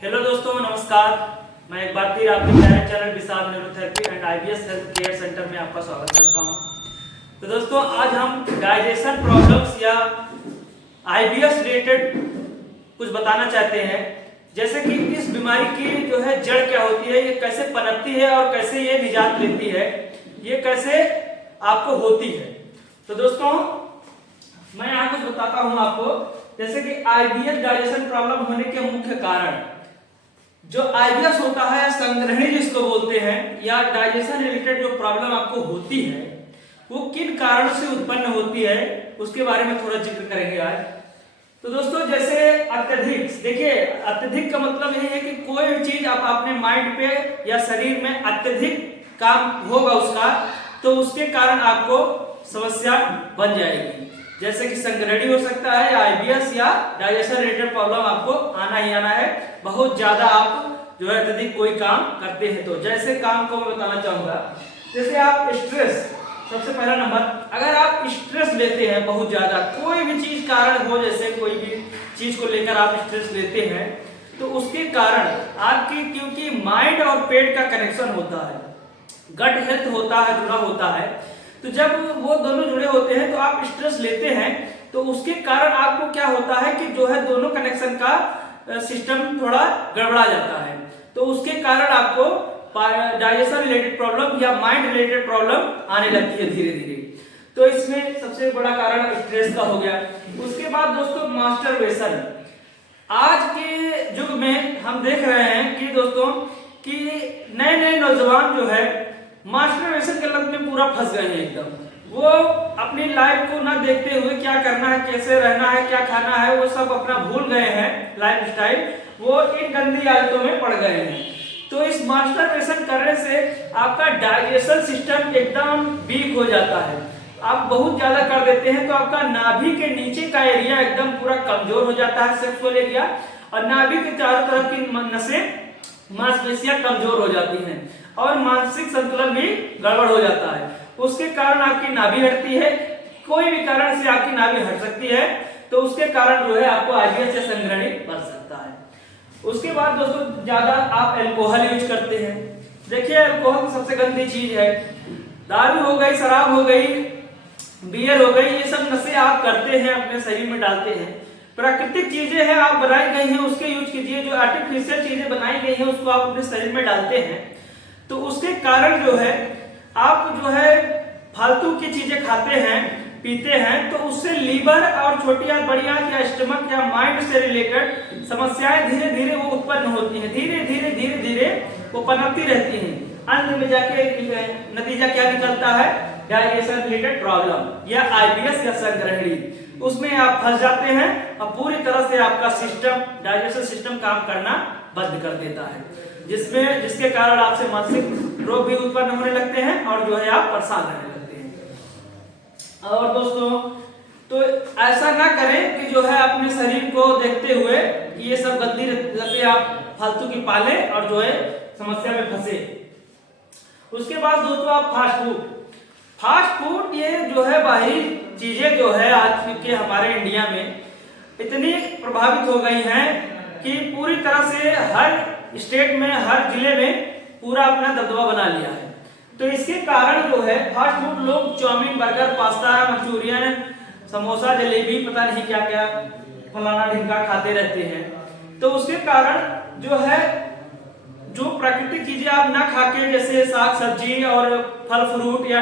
Hello दोस्तों, नमस्कार। मैं एक बार फिर आपके प्यारे channel Vishal neurotherapy and IBS health care centre में आपका स्वागत करता हूं। तो दोस्तों, आज हम डाइजेशन प्रॉब्लम्स या आईबीएस रिलेटेड कुछ बताना चाहते हैं। जैसे कि इस बीमारी की जो है जड़ क्या होती है, ये कैसे पनपती है और कैसे ये निजात लेती है, ये कैसे आपको होती है। तो दोस्तों, मैं यहाँ कुछ बताता हूँ आपको। जैसे कि आईबीएस डाइजेशन प्रॉब्लम होने के मुख्य कारण, जो आईबीएस होता है संग्रहणी जिसको बोलते हैं, या डाइजेशन रिलेटेड जो प्रॉब्लम आपको होती है वो किन कारणों से उत्पन्न होती है, उसके बारे में थोड़ा जिक्र करेंगे आज। तो दोस्तों, जैसे अत्यधिक, देखिए अत्यधिक का मतलब ये है कि कोई भी चीज आप अपने माइंड पे या शरीर में अत्यधिक काम होगा उसका, तो उसके कारण आपको समस्या बन जाएगी। जैसे कि संग्रहणी हो सकता है, आईबीएस या डाइजेशन रिलेटेड प्रॉब्लम आपको आना ही आना है। बहुत ज्यादा आप जो है अत्यधिक कोई काम करते हैं, तो जैसे काम को मैं बताना चाहूंगा। जैसे आप स्ट्रेस, सबसे पहला नंबर, अगर आप स्ट्रेस लेते हैं बहुत ज्यादा, कोई भी चीज कारण हो, जैसे कोई भी चीज को लेकर आप स्ट्रेस लेते हैं, तो उसके कारण आपकी, क्योंकि माइंड और पेट का कनेक्शन होता है, गट हेल्थ होता है, जुड़ा होता है, तो जब वो दोनों जुड़े होते हैं तो आप स्ट्रेस लेते हैं, तो उसके कारण आपको क्या होता है कि जो है दोनों कनेक्शन का सिस्टम थोड़ा गड़बड़ा जाता है, तो उसके कारण आपको डाइजेशन रिलेटेड प्रॉब्लम या माइंड रिलेटेड प्रॉब्लम आने लगती है धीरे धीरे। तो इसमें सबसे बड़ा कारण स्ट्रेस का हो गया। उसके बाद दोस्तों, मास्टरबेशन। आज के युग में हम देख रहे हैं कि दोस्तों कि नए नए नौजवान जो है मास्टरबेशन के लत में पूरा फंस गए हैं एकदम। वो अपनी लाइफ को ना देखते हुए क्या करना है, कैसे रहना है, क्या खाना है, वो सब अपना भूल गए हैं लाइफ स्टाइल, वो इन गंदी आदतों में पड़ गए हैं। तो इस मास्टरबेशन करने से आपका डाइजेशन सिस्टम एकदम वीक हो जाता है। आप बहुत ज्यादा कर देते हैं तो आपका नाभि के नीचे का एरिया एकदम पूरा कमजोर हो जाता है, सेक्सुअल एरिया, और नाभि के चारों तरफ की नसें, मांसपेशियां कमजोर हो जाती हैं और मानसिक संतुलन भी गड़बड़ हो जाता है। उसके कारण आपकी नाभि हटती है, कोई भी कारण से आपकी नाभि हट सकती है, तो उसके कारण जो है आपको आईबीएस या संग्रहणी बन सकता है। उसके बाद दोस्तों, ज्यादा आप अल्कोहल यूज करते हैं। देखिए, अल्कोहल सबसे गंदी चीज है। दारू हो गई, शराब हो गई, बियर हो गई, ये सब नशे आप करते हैं, अपने शरीर में डालते हैं। प्राकृतिक चीजें हैं, आप बनाई गई हैं, उसके यूज कीजिए। जो आर्टिफिशियल चीजें बनाई गई हैं उसको आप अपने शरीर में डालते हैं, तो उसके कारण जो है आप जो है फालतू की चीजें खाते हैं, पीते हैं, तो उससे लीवर और छोटी आंत, बड़ी आंत या स्टमक या माइंड से रिलेटेड समस्याएं धीरे धीरे वो उत्पन्न होती हैं। धीरे धीरे धीरे धीरे वो पनपती रहती हैं। अंत में जाके नतीजा क्या निकलता है? डाइजेशन रिलेटेड प्रॉब्लम या आईबीएस या संग्रहणी। उसमें आप फंस जाते हैं और पूरी तरह से आपका सिस्टम, डाइजेशन सिस्टम काम करना बंद कर देता है, जिसके कारण आपसे मानसिक रोग भी उत्पन्न होने लगते हैं और जो है आप परेशान रहने लगते हैं। और दोस्तों, तो ऐसा ना करें कि जो है अपने शरीर को देखते हुए ये सब गंदी लतें आप फालतू की पालें और जो है समस्या में फंसे। उसके बाद दोस्तों, आप फास्ट फूड ये जो है बाहरी चीजें जो है आज के हमारे इंडिया में इतनी प्रभावित हो गई हैं कि पूरी तरह से हर स्टेट में, हर जिले में पूरा अपना दबदबा बना लिया है। तो इसके कारण जो है फास्ट फूड, लोग chowmein, burger, pasta, manchurian, samosa, jalebi, पता नहीं क्या क्या फलाना ढिमका खाते रहते हैं। तो उसके कारण जो है, जो प्राकृतिक चीजें आप ना खाके, जैसे साग सब्जी और फल फ्रूट या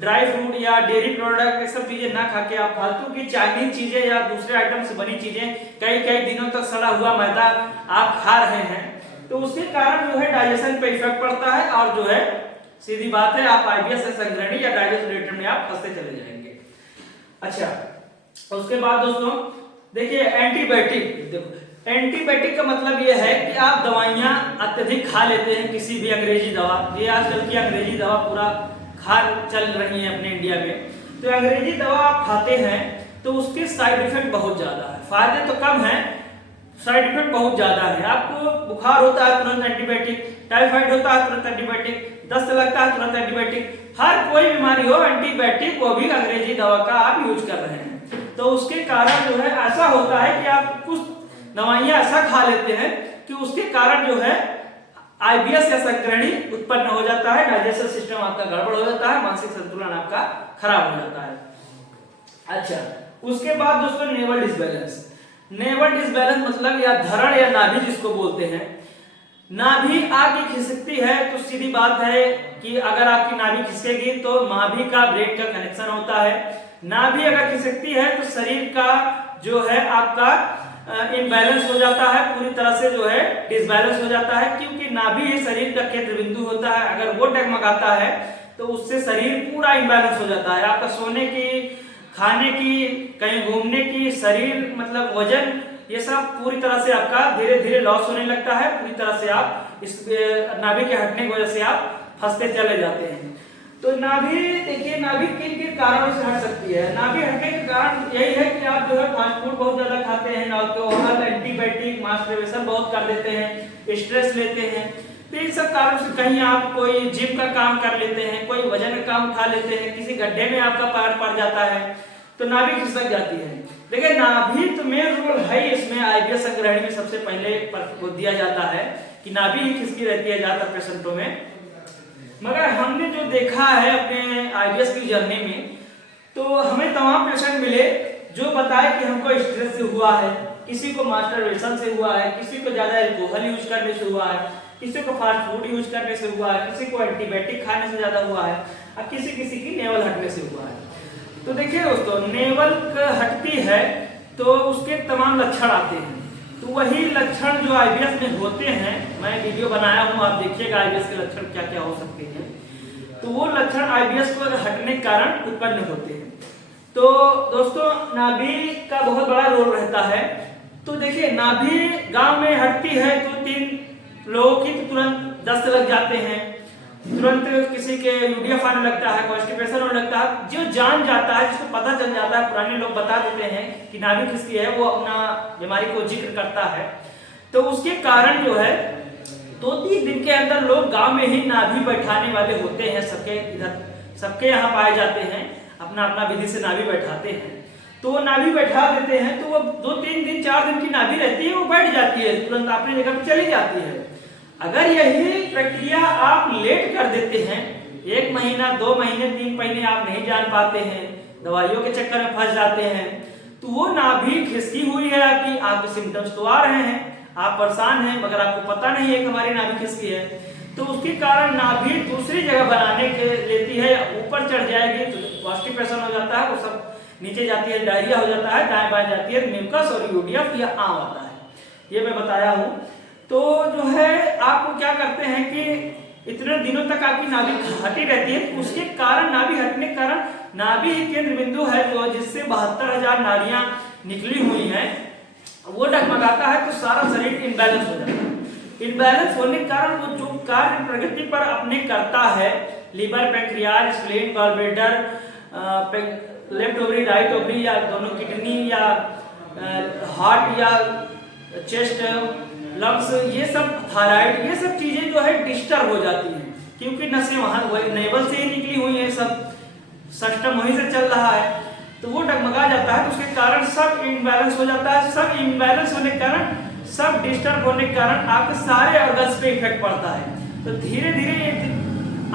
ड्राई फ्रूट या डेयरी प्रोडक्ट, ये सब चीजें ना खाके आप फालतू की चाइनीज चीजें या दूसरे आइटम से बनी चीजें, कई कई दिनों तक सड़ा हुआ मैदा आप खा रहे हैं, तो उसके कारण जो है डाइजेशन पे इफेक्ट पड़ता है और जो है सीधी बात है आप आईबीएस या संग्रहणी या डाइजेशन रिलेटेड में आप फंसते चले जाएंगे। अच्छा, उसके बाद दोस्तों देखिए, एंटीबायोटिक। देखो, एंटीबायोटिक का मतलब यह है कि आप दवाइयां अत्यधिक खा लेते हैं, किसी भी अंग्रेजी दवा, ये आजकल की अंग्रेजी दवा पूरा खा चल रही है अपने इंडिया में। तो अंग्रेजी दवा आप खाते हैं तो उसके साइड इफेक्ट बहुत ज्यादा है, फायदे तो कम है, साइड इफेक्ट बहुत ज्यादा है। आपको बुखार होता है तुरंत एंटीबायोटिक, टाइफाइड होता है तुरंत एंटीबायोटिक, दस्त लगता है तुरंत एंटीबायोटिक, हर कोई बीमारी हो एंटीबायोटिक, वो भी अंग्रेजी दवा का आप यूज कर रहे हैं। तो उसके कारण जो है ऐसा होता है कि आप कुछ दवाइयां ऐसा खा लेते हैं कि उसके कारण जो है आईबीएस या संक्रमणी उत्पन्न हो जाता है, डाइजेस्टिव सिस्टम आपका गड़बड़ हो जाता है, मानसिक संतुलन आपका खराब हो जाता है। अच्छा, उसके बाद दोस्तों नेवल डिसबैलेंस। नेवल डिसबैलेंस मतलब या धरण या नाभि जिसको बोलते हैं। नाभि आपकी खिसकती है तो सीधी बात है कि अगर आपकी नाभि खिसकेगी तो नाभि का ब्रेन का कनेक्शन होता है। नाभि अगर खिसकती है तो शरीर का जो है आपका इनबैलेंस हो जाता है, पूरी तरह से जो है डिसबैलेंस हो जाता है, क्योंकि नाभि ही शरीर का केंद्र बिंदु होता है। अगर वो डगमगाता है तो उससे शरीर पूरा इनबैलेंस हो जाता है। आपका सोने की, खाने की, कहीं घूमने की, शरीर मतलब वजन, ये सब पूरी तरह से आपका धीरे धीरे लॉस होने लगता है। पूरी तरह से आप इस नाभि के हटने की वजह से आप फंसते चले जाते हैं। तो नाभि देखिए, नाभि किन किन कारणों से हट सकती है। नाभि हटने के कारण यही है कि आप जो है फास्ट फूड बहुत ज्यादा खाते हैं, अल्कोहल, एंटीबायोटिक, मास्टरबेशन बहुत कर देते हैं, स्ट्रेस लेते हैं। तो इन सब कारणों से कहीं आप कोई जिम का काम कर लेते हैं, कोई वजन का काम उठा लेते हैं, किसी गड्ढे में आपका पैर पड़ जाता है तो नाभि खिसक जाती है। लेकिन नाभि तो मेन रोल है इसमें, आईबीएस संक्रमण में सबसे पहले दिया जाता है कि नाभि ही खिसकी रहती है ज्यादातर पेशेंटों में। मगर हमने जो देखा है अपने आईबीएस की जर्नी में, तो हमें तमाम पेशेंट मिले जो बताए कि हमको स्ट्रेस से हुआ है, किसी को मास्टरबेशन से हुआ है, किसी को ज्यादा अल्कोहल यूज करने से हुआ है, किसी को फास्ट फूड यूज करने से हुआ है, किसी को एंटीबायोटिक खाने से ज्यादा हुआ है, और किसी की नेवल हटने से हुआ है। तो देखिए दोस्तों, नेवल हटती है तो उसके तमाम लक्षण आते हैं। तो वही लक्षण जो आईबीएस में होते हैं, मैं वीडियो बनाया हूं, आप देखिएगा आईबीएस के लक्षण क्या क्या हो सकते हैं। तो वो लक्षण आईबीएस को हटने के कारण उत्पन्न होते हैं। तो दोस्तों, नाभि का बहुत बड़ा रोल रहता है। तो देखिए, नाभि गांव में हटती है तो 3 लोगों की तो तुरंत दस्त लग जाते हैं, तुरंत किसी के यूडीएफ आने लगता है, कॉन्स्टिपेशन होने लगता है। जो जान जाता है, जिसको पता चल जाता है, पुराने लोग बता देते हैं कि नाभि खिसकी है, वो अपना बीमारी को जिक्र करता है। तो उसके कारण जो है 2-3 दिन के अंदर लोग गांव में ही नाभि बैठाने वाले होते हैं। सबके यहाँ पाए जाते हैं, अपना अपना विधि से नाभि बैठाते हैं। तो वो नाभि बैठा देते हैं तो वो 2-3 दिन 4 दिन की नाभि रहती है, वो बैठ जाती है, तुरंत अपनी जगह पर चली जाती है। अगर यही प्रक्रिया आप लेट कर देते हैं, 1 महीना, 2 महीने, 3 महीने आप नहीं जान पाते हैं, दवाइयों के चक्कर में फंस जाते हैं, तो वो नाभि खिसकी हुई है आपके सिम्टम्स तो आ रहे हैं, आप परेशान हैं, मगर आपको पता नहीं है कि हमारी नाभि खिसकी है। तो उसके कारण नाभि दूसरी जगह बनाने के लेती है, ऊपर चढ़ जाएगी तो कॉन्स्टिपेशन हो जाता है, वो सब नीचे जाती है, डायरिया हो जाता है, दाएं बाएं जाती है, म्यूकस और यूडीएफ या आम आता है, ये मैं बताया हूँ। तो जो है आप क्या करते हैं कि इतने दिनों तक आपकी नाभि हटी रहती है, उसके कारण नाभि हटने के कारण नाभि केंद्र बिंदु है जो जिससे 72,000 नाड़ियां निकली हुई हैं, वो डगमगाता है तो सारा शरीर इनबैलेंस हो जाता है। इनबैलेंस होने के कारण वो जो कार्य प्रगति पर अपने करता है, liver, pancreas, spleen, gallbladder, left ovary, right ovary, या दोनों किडनी, या हार्ट, या चेस्ट, लंग्स, ये सब, थायराइड, ये सब चीजें जो है डिस्टर्ब हो जाती हैं, क्योंकि नसें वहां नेवल से ही निकली हुई है, सब सिस्टम वहीं से चल रहा है, तो वो डगमगा जाता है। तो उसके कारण सब इनबैलेंस हो जाता है। सब इनबैलेंस होने के कारण, सब डिस्टर्ब होने के कारण आपके सारे ऑर्गन्स पे इफेक्ट पड़ता है। तो धीरे धीरे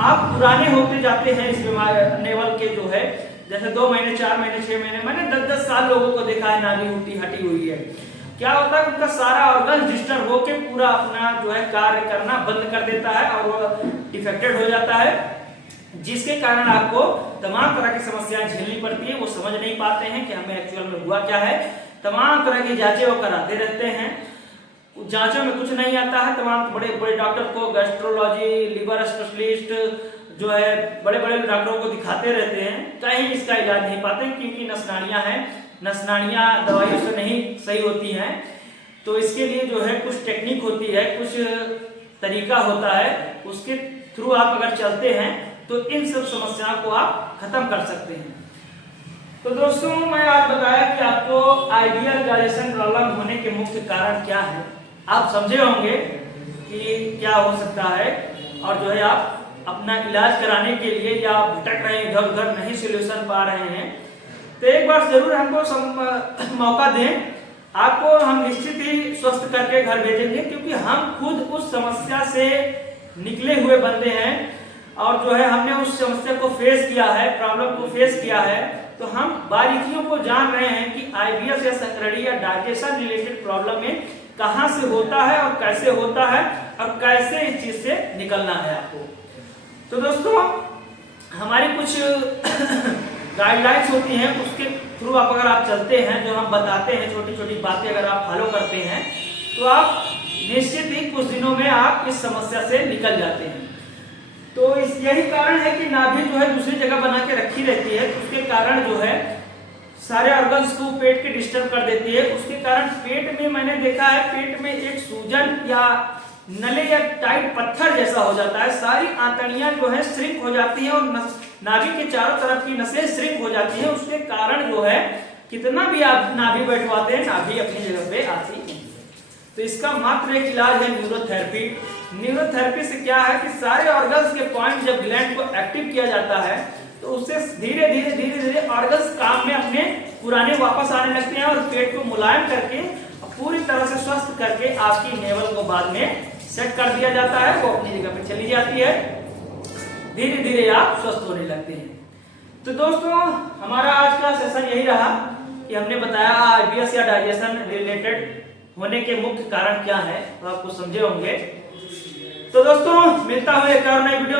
आप पुराने होते जाते हैं इस बीमारी नेवल के जो है, जैसे 2 महीने, 4 महीने, 6 महीने, मैंने 10-10 साल लोगों को देखा है नाभि हटी हुई है। क्या होता है, उनका सारा ऑर्गन डिस्टर्ब होकर पूरा अपना जो है कार्य करना बंद कर देता है और वो डिफेक्टेड हो जाता है, जिसके कारण आपको तमाम तरह की समस्याएं झेलनी पड़ती है। वो समझ नहीं पाते हैं कि हमें एक्चुअल में हुआ क्या है। तमाम तरह की जांचें वो कराते रहते हैं, जांचों में कुछ नहीं आता है। तमाम बड़े बड़े डॉक्टर को, गैस्ट्रोलॉजी, लिवर स्पेशलिस्ट जो है, बड़े बड़े डॉक्टरों को दिखाते रहते हैं, कहीं इसका इलाज नहीं पाते, क्योंकि नसनाड़ियां हैं, नसनाड़ियां दवाइयों से नहीं सही होती हैं। तो इसके लिए जो है कुछ टेक्निक होती है, कुछ तरीका होता है, उसके थ्रू आप अगर चलते हैं तो इन सब समस्याओं को आप खत्म कर सकते हैं। तो दोस्तों, मैं आज बताया कि आपको आइडियल डाइजेशन प्रॉब्लम होने के मुख्य कारण क्या है। आप समझे होंगे कि क्या हो सकता है, और जो है आप अपना इलाज कराने के लिए या भटक रहे हैं इधर उधर, नहीं सोल्यूशन पा रहे हैं, तो एक बार जरूर हमको मौका दें आपको हम निश्चित ही स्वस्थ करके घर भेजेंगे, क्योंकि हम खुद उस समस्या से निकले हुए बंदे हैं और जो है हमने उस समस्या को फेस किया है, प्रॉब्लम को फेस किया है। तो हम बारीकियों को जान रहे हैं कि आईबीएस या संकरणी या डाइजेशन रिलेटेड प्रॉब्लम में कहां से होता है और कैसे होता है और कैसे इस चीज से निकलना है आपको। तो दोस्तों हमारी कुछ गाइडलाइंस होती हैं, उसके थ्रू आप अगर आप चलते हैं, जो हम बताते हैं छोटी छोटी बातें अगर आप फॉलो करते हैं तो आप निश्चित ही कुछ दिनों में आप इस समस्या से निकल जाते हैं। तो इस यही कारण है कि नाभि जो है दूसरी जगह बना के रखी रहती है, उसके कारण जो है सारे ऑर्गन्स को पेट के डिस्टर्ब कर देती है। उसके कारण पेट में मैंने देखा है, पेट में एक सूजन या नले या टाइट पत्थर जैसा हो जाता है, सारी आंतड़ियां जो है श्रिंक हो जाती है और नाभि के चारों तरफ की नसें श्रिंक हो जाती है। उसके कारण जो है कितना भी आप नाभि बैठवाते हैं, नाभि अपनी जगह पे आती नहीं है। तो इसका मात्र एक इलाज है न्यूरोथेरेपी। न्यूरोथेरेपी से क्या है कि सारे ऑर्गन्स के पॉइंट जब ग्लैंड को एक्टिव किया जाता है तो उससे धीरे धीरे ऑर्गन्स काम में अपने पुराने वापस आने लगते हैं और पेट को मुलायम करके पूरी तरह से स्वस्थ करके आपकी नेवल को बाद में सेट कर दिया जाता है, वो अपनी जगह पे चली जाती है, धीरे धीरे आप स्वस्थ होने लगते हैं। तो दोस्तों हमारा आज का सेशन यही रहा कि हमने बताया आईबीएस या डाइजेशन रिलेटेड होने के मुख्य कारण क्या है, तो आपको समझे होंगे। तो दोस्तों मिलता हूं एक और नई वीडियो।